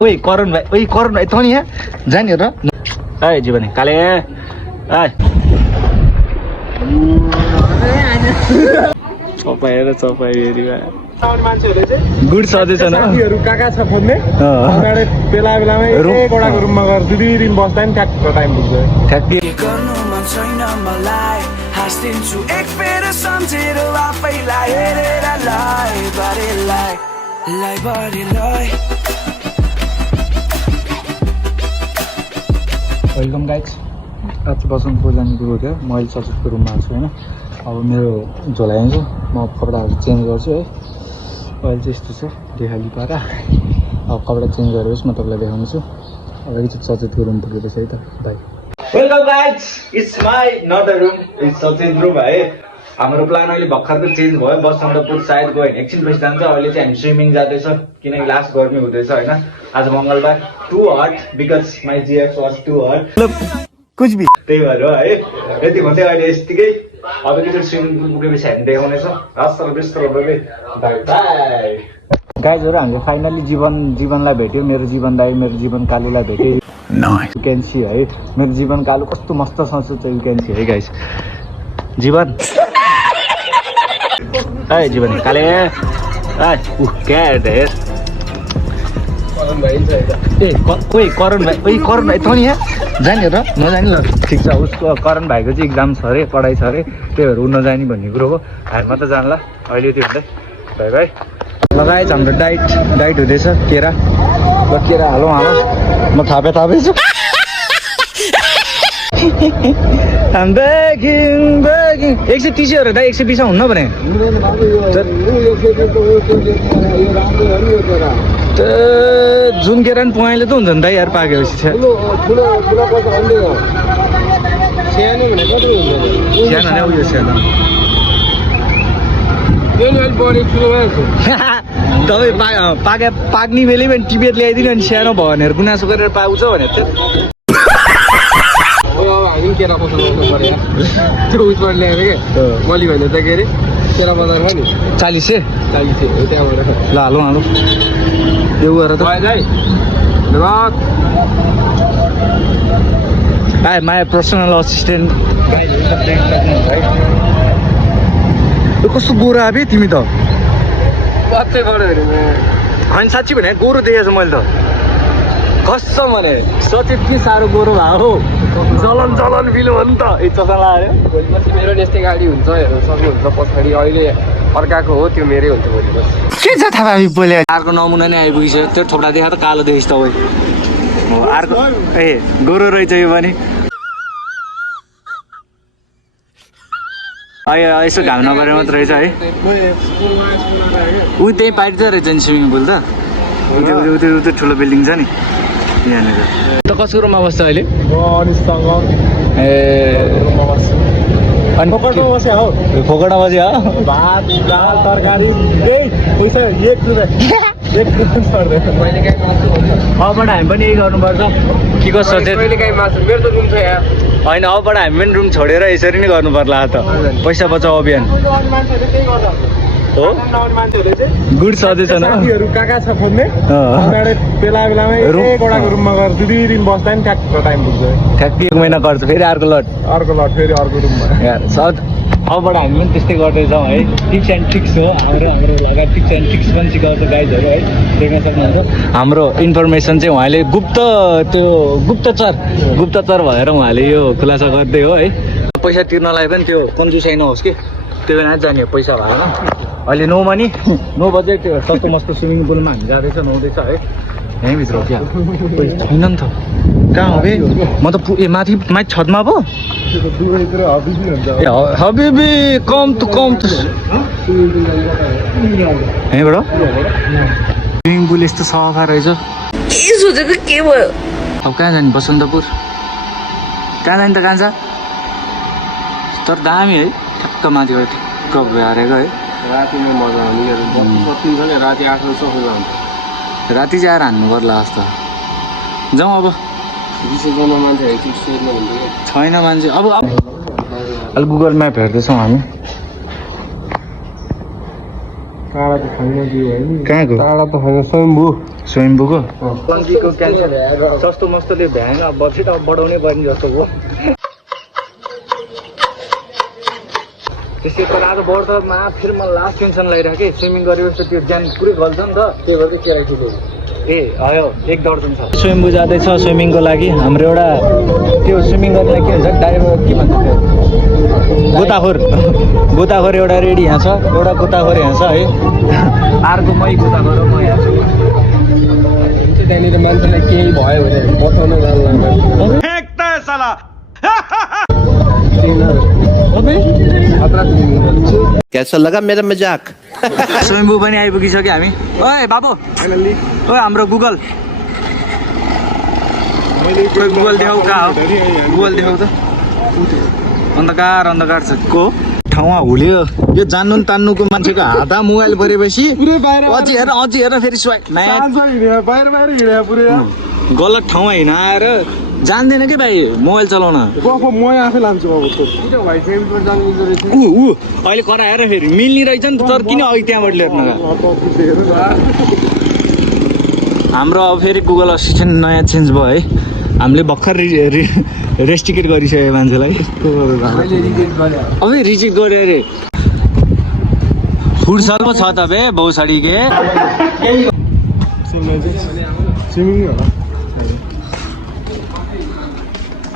ओइ करण भाइ त नि यहाँ जाने र ए जीवनी काले ए चपाएर चपाइरी मान्छेहरूले चाहिँ गुड सजेसन साथीहरू काका छ खोज्ने बेला बेलामा एकवटाको रुममा गएर 2 दिन बस्दा नि ठ्याक्क टाइम पुग्छ ठ्याक्कै वेलकम गाइज आज बसन्तपुर जाने कुरो थियो म अहिले सचेतको रुममा छु होइन अब मेरो झोला आउँछु म कपडाहरू चेन्ज गर्छु है अहिले चाहिँ यस्तो छ देखाली पारा अब कपडा चेन्ज गरेपछि म तपाईँलाई देखाउँछु अब एकचोटि सचेतको रुम पुगेपछि है त बाई welcome guys it's my not a room it's Sachet room है हाम्रो प्लान अहिले भर्खरको चेन्ज भयो बसन्तपुर सायद गयो भने एकछिन पछि जान्छ अहिले चाहिँ हामी स्विमिङ जाँदैछ किनकि लास्ट गर्मी हुँदैछ होइन आज मङ्गलबार too hot because my GF was too hot कुछ भी त्यही भएर है यति भन्दै अहिले यतिकै अब एकचोटि स्विमिङ पुल पुगेपछि हामी देखाउनेछौँ हस् व्यस्त बाई बाई गाइजहरू हामीले फाइनली जीवनलाई भेट्यो मेरो जीवन दाई मेरो जीवन कालुलाई भेट्यो यु क्यान सी है मेरो जीवन कालु कस्तो मस्त सोच्छ यु क्यान सी है गाइज जीवन ए जीवन काले ए क्याट हेर करण भाइ त नि यहाँ जाने र नजाने ल ठिक छ उसको करण भाइको चाहिँ इक्जाम छ अरे पढाइ छ अरे त्यही भएर ऊ नजाने भन्ने कुरो हो हारमा त जानला अहिले त्यो हुँदै भाइ भाइ लगाएछ हाम्रो डाइट हुँदैछ केरा ल केरा हालौँ म थापे छु I'm begging 130 हो र दाइ 120 हुन्न भने जुन केरा नि पुवाइले त हुन्छ नि दाइ यार पाकेपछि सानो उयो सानो तपाईँ पाक्ने बेलै पनि टिपेट ल्याइदिनु अनि सानो भयो भनेर गुनासो गरेर पाउँछ भनेर हामी केरा पसल गर्नु पर्यो त्यो उसबाट ल्याएर के मली भने त के अरे केरा बजारमा नि 40 हो त्यहाँबाट ल हालौँ यो गरेर त माई पर्सनल असिस्टेन्ट कस्तो गोरो आबे तिमी त होइन साँच्ची भने गोरो देखेको छु मैले त कसम भने सचेत के साह्रो गोरो भयो हो जलन बिलो हो नि त ए चसा लाग्यो भोलिपछि मेरो यस्तै गाडी हुन्छ हेर्नु सक्नुहुन्छ पछाडि अहिले अर्काको हो त्यो मेरै हुन्छ भोलिपछि के छ थाहा पहिले अर्को नमुना नै आइपुगिसक्यो त्यो थोप्डा देखा त कालो देखिस् त अर्को ए गोरो रहेछ यो पनि यसो घाम नगरेर मात्र रहेछ है ऊ त्यही पाइन्छ रहेछ नि स्विमिङ पुल त उयो ठुलो बिल्डिङ छ नि यहाँनिर त कसको रुममा बस्छ अहिले ए अनि फोकटमा बस्यो भात दाल तरकारी पैसा अबबाट हामी पनि यही गर्नुपर्छ के कसो सचेत मेरो त रुम छ यहाँ होइन अबबाट हामी पनि रुम छोडेर यसरी नै गर्नु पर्ला त पैसा बचाउ अभियान हो गुड सजेसन साथीहरू काका छ खोज्ने बेला बेलामा एकवटाको रुममा गएर 2 दिन बस्दा नि ठ्याक्क टाइम पुग्छ ठ्याक्कै 1 महिना गर्छ फेरि अर्को लट फेरि अर्को रुममा अबबाट हामी पनि त्यस्तै गर्दैछौँ है टिप्स एन्ड ट्रिक्स हो हाम्रो लगायत टिप्स एन्ड ट्रिक्स पनि सिकाउँछ गाइजहरू है देख्न सक्नुहुन्छ हाम्रो इन्फर्मेसन चाहिँ उहाँले गुप्तचर भएर उहाँले यो खुलासा गर्दै हो है पैसा तिर्नलाई पनि त्यो कन्जुसाइ नहोस् कि त्यो बेला जाने पैसा भएन अहिले नो मनी नो बजेट सस्तो मस्तो स्विमिङ पुलमा हामी जाँदैछ नुहाउँदैछ है यहीँभित्र हो क्या छैन नि त कहाँ हो बे म त माथि छतमा पो हबिबी कम त यहीँबाट स्विमिङ पुल यस्तो सफा रहेछ के सोचेको के भयो अब कहाँ जाने बसन्तपुर कहाँ जाने त कान्छ तर दामी है ठ्याक्क माथिबाट ठिक्क हारेको है रातिमा मजा आउने राति 8 बजी सफा हुन्छ राति चाहिँ आएर हान्नु पर्ला जस्तो जाउँ अब छैन मान्छे अब अहिले गुगल म्याप हेर्दैछौँ हामी टाढा त छैन त्यो होइन कहाँको टाढा त छैन स्वयम्भूको लङ्कीको क्यान्सर सस्तो मस्तोले भ्याएन बजेट अब बढाउनै पर्ने जस्तो भयो त्यसै पर आज बढ्दामा फेरि मलाई लास्ट टेन्सन लागिरहेको कि स्विमिङ गरेपछि त्यो ज्यान पुरै गल्छ नि त त्यो भएर केराइदिएको ए आयो 1 दर्जन छ स्विम्बु जाँदैछ स्विमिङको लागि हाम्रो एउटा त्यो स्विमिङ गर्नलाई के हुन्छ ड्राइभर के भन्छ त्यो गोताखोर एउटा रेडी यहाँ छ एउटा गोताखोर यहाँ छ है अर्को मै गोताखोर म यहाँ छु त्यहाँनिर मान्छेलाई केही भयो भने बचाउन कैसा लगा मेरा मजाक स्विम्बु पनि आइपुगिसक्यो हामी ओए बाबु ओए हाम्रो गुगल गुगल देखाउ कहाँ हो गुगल देखाउ त अन्धकार छ को ठाउँमा हुल्यो यो जान्नु तान्नुको मान्छेको हात मोबाइल परेपछि अझै हेर फेरि गलत ठाउँमा हिँडाएर जान्दैन कि भाइ मोबाइल चलाउन म आफै लान्छु अब अहिले कराएर फेरि मिल्ने रहेछ नि तर किन अघि त्यहाँबाट लिएर हाम्रो अब फेरि गुगल असिस्टेन्ट नयाँ चेन्ज भयो है हामीले भर्खर रेस्ट्रिकेट गरिसक्यो मान्छेलाई अब रिजेक्ट गर्यो अरे फुटसल पो छ त बे बहुसाडी के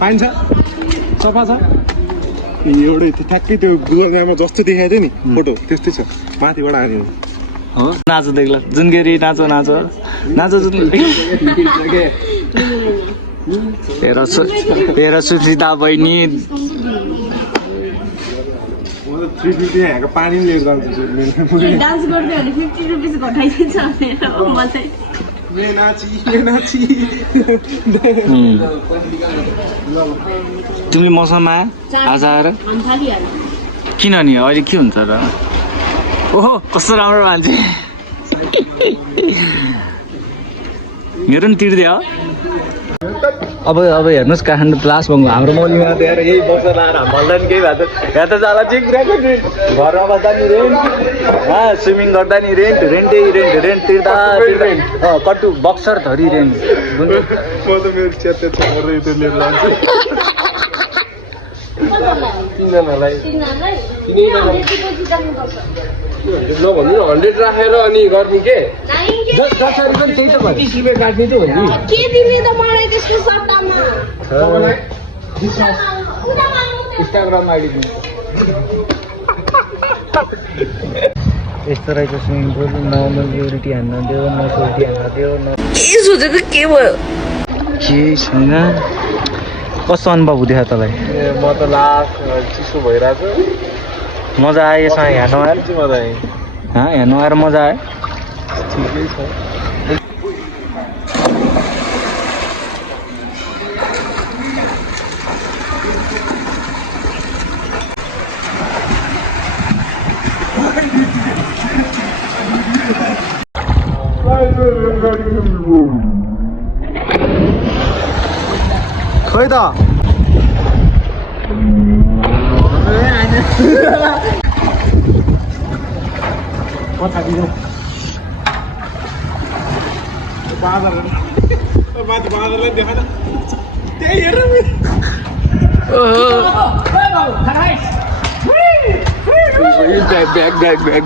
पाइन्छ सफा छ एउटै ठ्याक्कै त्यो गुगल म्यापमा जस्तो देखाएको थियो नि फोटो त्यस्तै छ माथिबाट आयो हो नाचो देख्ला जुनगेरी नाचो तेरो सुचिता बहिनी 350 यहाँको पानी पनि लिएर जान्छ डान्स गर्दै भने 50 रुपैयाँ घटाइदिन्छ भनेर म चाहिँ तिमीले मसँग आज आएर किन नि अहिले के हुन्छ र ओहो कस्तो राम्रो मान्छे मेरो नि तिर्दे हो अब हेर्नुहोस् काठमाडौँ क्लास बङ्गलो हाम्रो मौलीमा त यार यही वर्ष लाएर भन्दा नि केही भएको छ यहाँ त जाला चेक पुऱ्याएको घरमा बस्दा नि रेन्ट स्विमिङ गर्दा नि रेन्ट तिर्दा कट्टु बक्सर धरी रेन्ट म त मेरो च्यात्ते छोडेर त्यो लिएर लान्छु तिनजनालाई नभन्नु 100 राखेर अनि गर्ने के 10 रुपियाँ त्यही त भयो 30 रुपियाँ काट्ने त हो नि के दिने त मलाई त्यसको सट्टामा इन्स्टाग्राम आइडी दिनु यस्तो रहेछ स्विमिङ पुल नर्मल हान्न दियो नसोल्टी हान्न दियो के सोचेको के भयो केही छैन कस्तो अनुभव हुँदैछ तँलाई म त लास्ट चिसो भइरहेको मजा आयो यसमा यहाँ नआएर मजा आयो यहाँ नआएर मजा आयो ठिकै छ खोइ त बाँदरलाई देखा त्यही हेर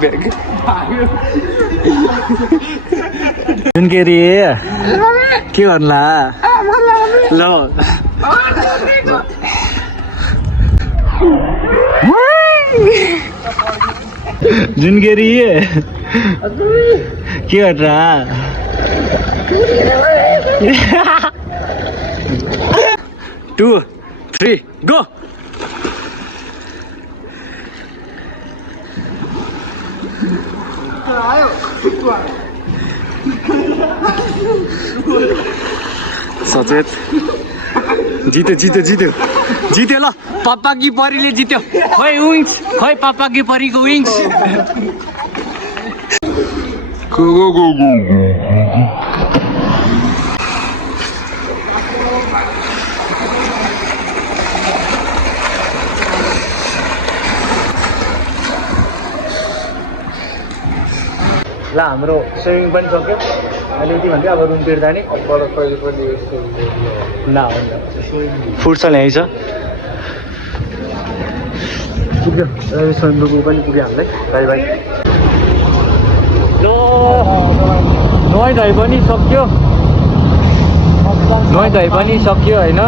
ब्याग जुनकेरी के गर्नुला ल जुनकेरी के गर्नु 2 3 गो सचेत जित्यो ल पापा कि परीले जित्यो खोइ विङ्स खोइ पापा कि परीको विङ्स हाम्रो स्विमिङ पनि सक्यो अहिले यति भन्दै अब रुम तिर्दा नि ल हुन्छ फुड्छ ल्याइ छ पुग्यो स्विमिङ पुल पनि पुग्यो हामीलाई बाई बाई नुहाइधुवाइ पनि सक्यो नुहाइधुवाइ पनि सक्यो होइन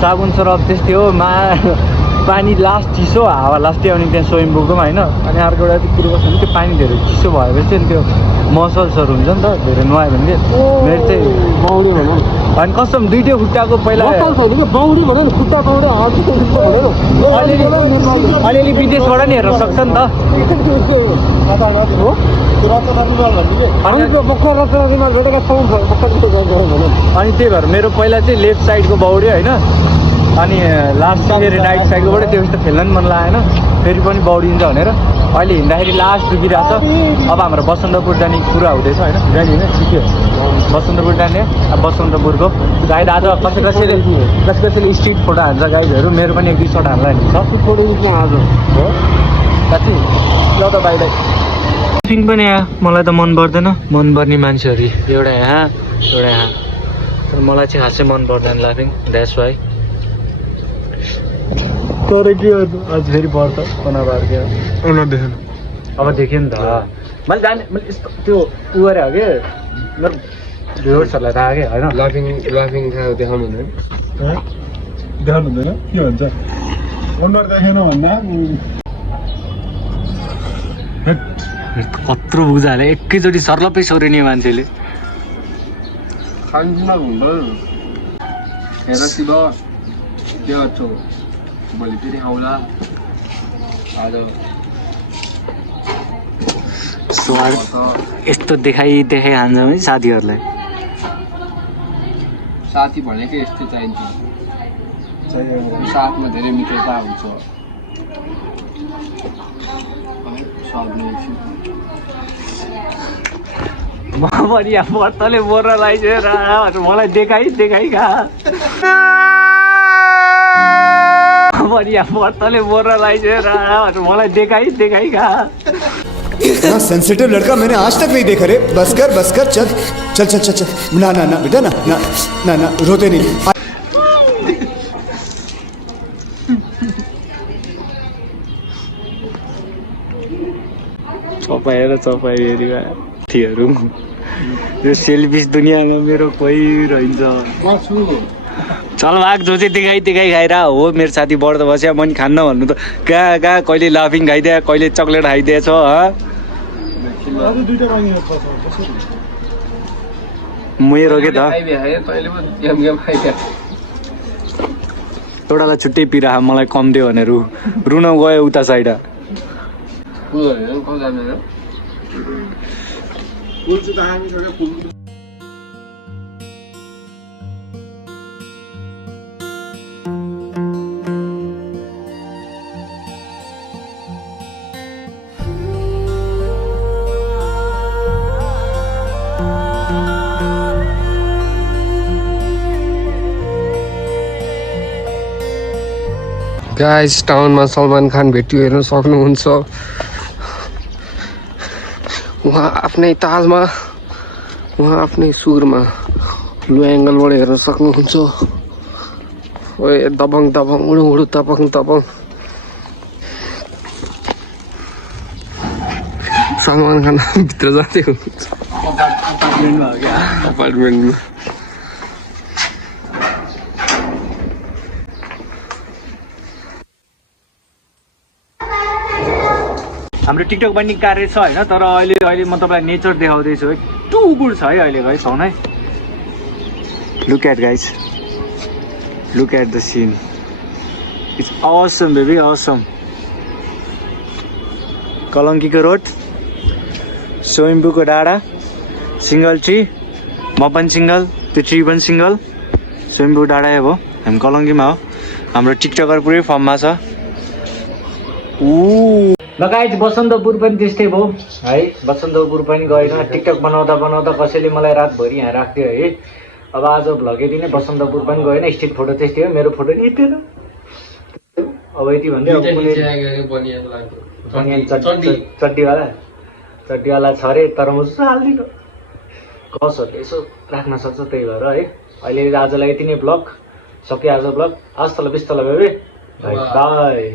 साबुन सरफ त्यस्तै हो पानी लास्ट चिसो हावा लास्टै आउने त्यहाँ स्विमिङ पुलकोमा होइन अनि अर्को एउटा चाहिँ कुरो कस्तो भने त्यो पानी धेरै चिसो भएपछि अनि त्यो मसल्सहरू हुन्छ नि त धेरै नुहायो भने मेरो चाहिँ बाउडी भनौँ अनि कस्तो दुइटै खुट्टाको पहिला बाउडी भनौँ खुट्टा बाउडी अलिअलि विदेशबाट नि हेर्न सक्छ नि त अनि त्यही भएर मेरो पहिला चाहिँ लेफ्ट साइडको बाउडी होइन अनि लास्ट फेरि राइट साइडकोबाट त्यो त खेल्न नि मन लागेन फेरि पनि बाउडिन्छ भनेर अहिले हिँड्दाखेरि लास्ट दुखिरहेको छ अब हाम्रो बसन्तपुर जाने कुरा हुँदैछ होइन जाने होइन सिक्यो बसन्तपुर जाने अब बसन्तपुरको गाइड आज कसैले स्ट्रिट फोटो हान्छ गाइडहरू मेरो पनि एक दुई सर्ट हाल्ला नि सब फोटो आज हो साथी ल त बाई बाई टिफिन पनि यहाँ मलाई त मन पर्दैन मन पर्ने मान्छेहरू एउटा यहाँ तर मलाई चाहिँ खासै मन पर्दैन लाफिङ द्याट्स वाइ तर के आज फेरि पर्छ देखेन अब देखेँ नि त मैले जाने मैले यस्तो त्यो उ गरे हो कि मेरो भ्युवर्सहरूलाई थाहा कि होइन लाफिङ देखाउनु हुँदैन देखाउनु हुँदैन के भन्छ अनुहार देखेन भन्दा कत्रो बुझाले एकैचोटि सर्लपै सोरिने मान्छेले खानमा हुँदैन हेर शिव के गर्छौ भोलि फेरि आउला आज यस्तो देखाइ हान्छ भने साथीहरूलाई साथी भनेकै यस्तै चाहिन्छ साथमा धेरै मित्रता हुन्छ यहाँ व्रतले बोर्न लगाइदिएर मलाई देखाइ खा यहाँ व्रतले बोर्न लगाइदिएर मलाई देखाइ खा इतना सेंसिटिव लड़का मैंने आज तक नहीं देखा रे बस कर चल ना बेटा ना रोते नहीं चपाएर साथीहरू यो सेल्फिस दुनियाँमा मेरो कोही रहन्छ चल भाग जो चाहिँ देखाइ खाएर हो मेरो साथी बढ्दा बस्यो म नि खान्न भन्नु त कहाँ कहिले लाफिङ खाइदिए कहिले चक्लेट खाइदिएछ मेरो के त एउटालाई छुट्टै पिरा मलाई कम दियो भनेर रुन गयो उता साइड गाइस टाउनमा सलमान खान भेट्यो हेर्न सक्नुहुन्छ उहाँ आफ्नै तालमा उहाँ आफ्नै सुरमा लो एङ्गलबाट हेर्न सक्नुहुन्छ ओए दबङ उडु तपङ सलमान खान भित्र जाँदै हुनुहुन्छ अपार्टमेन्टमा हाम्रो टिकटक पनि कार्य छ होइन तर अहिले म तपाईँलाई नेचर देखाउँदैछु है टु गुड छ है अहिले गाइस है look at guys look at the scene it's awesome baby awesome कलङ्कीको रोड स्वयम्भूको डाँडा सिङ्गल ट्री म पनि सिङ्गल त्यो ट्री पनि सिङ्गल स्वयम्भू डाँडा हो हामी कलङ्कीमा हो हाम्रो टिकटकर पुरै फर्ममा छ लगायत बसन्तपुर पनि त्यस्तै भयो है बसन्तपुर पनि गएन टिकटक बनाउँदा कसैले मलाई रातभरि यहाँ राख्थ्यो है अब आज भ्लगेदिने बसन्तपुर पनि गएन स्ट्रिट फोटो त्यस्तै हो मेरो फोटो नि यति अब यति भन्दै चड्डीवाला चड्डीवाला छ अरे तर म हाल्दिनँ कसहरूले यसो राख्न सक्छ त्यही भएर है अहिले आजलाई यति नै ब्लग सक्यो आज ब्लग आज तल 20 तल बाई बाई